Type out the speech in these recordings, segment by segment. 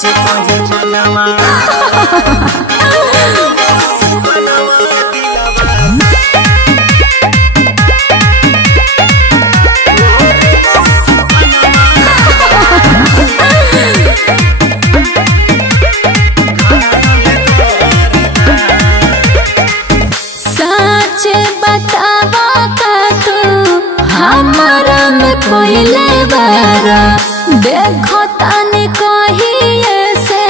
सच्चे कहे जनवा पहले बार देखो तानी कहिए से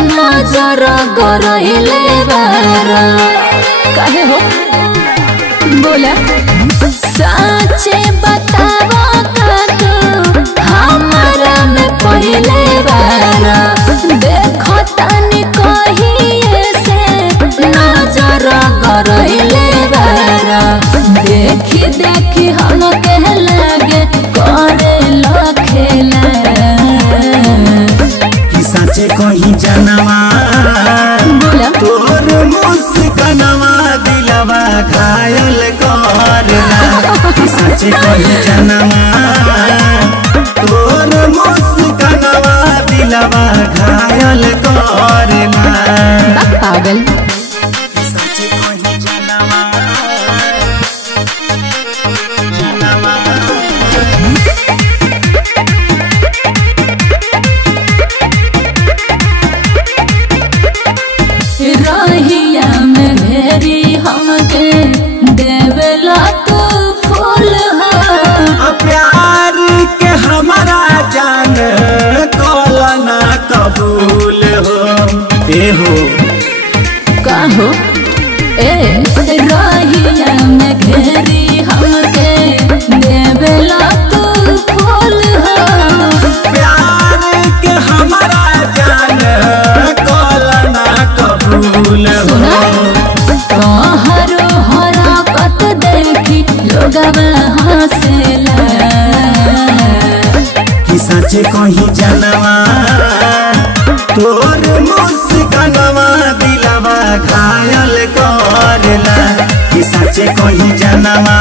नजर गरइले बार कहे हो बोला सच्चे बतावा का तू हमारा में पहले बार देखो तानी कहिए से नजर गरइले बार देखी देखी हम कह लागे करे लखेला कि सच्चे कही जनवा तोर मुस्कानवा दिलवा घायल करला कि सच्चे कही जनवा तोर मुस्कानवा दिलवा घायल करला पागल सच्चे कही जनवा जनवा रहिया में भेरी हमके देवेला तू फूल हो प्यार के हमारा जान कौलना कबूल हो ए हो कहो ए रहिया में घेरी हमके देवेला तू फूल हो प्यार के हमारा जान कौलना कबूल हो तोहरो हरकत देखी लोगवा हंसेला कि सच्चे कही जनवा तोर मुस्कानवा दिलवा घायल करला कि सच्चे कही जनवा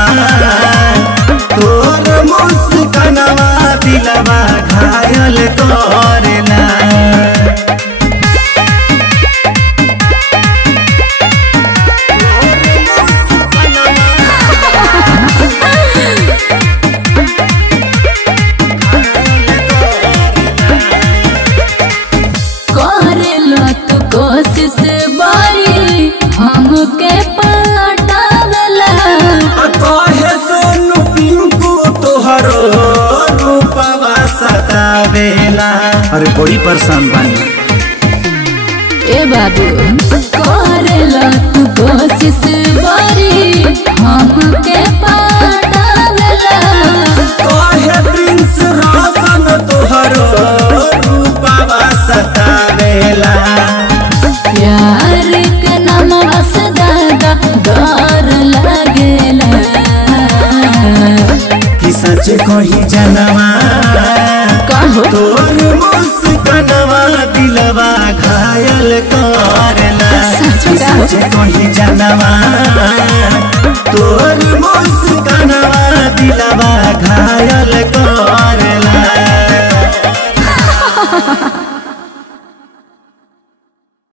तोर मुस्कानवा दिलवा घायल करला कोशिश बारी हमके पलटावेला कहे सोनू पिंकू तोहरो रूपवा सतावेला अरे बड़ी परेशान बानी ए बाबू करेला तू कोशिश बारी हमके पलटावेला कहे प्रिंस रोशन तोहरो रूपवा सतावेला प्यार के नाम बस दादा डर लगेला कि सच्चे कही जनवा कहो तोर मुस्कानवा दिलवा घायल करला कि सच्चे कही जनवा तोर मुस्कानवा दिलवा घायल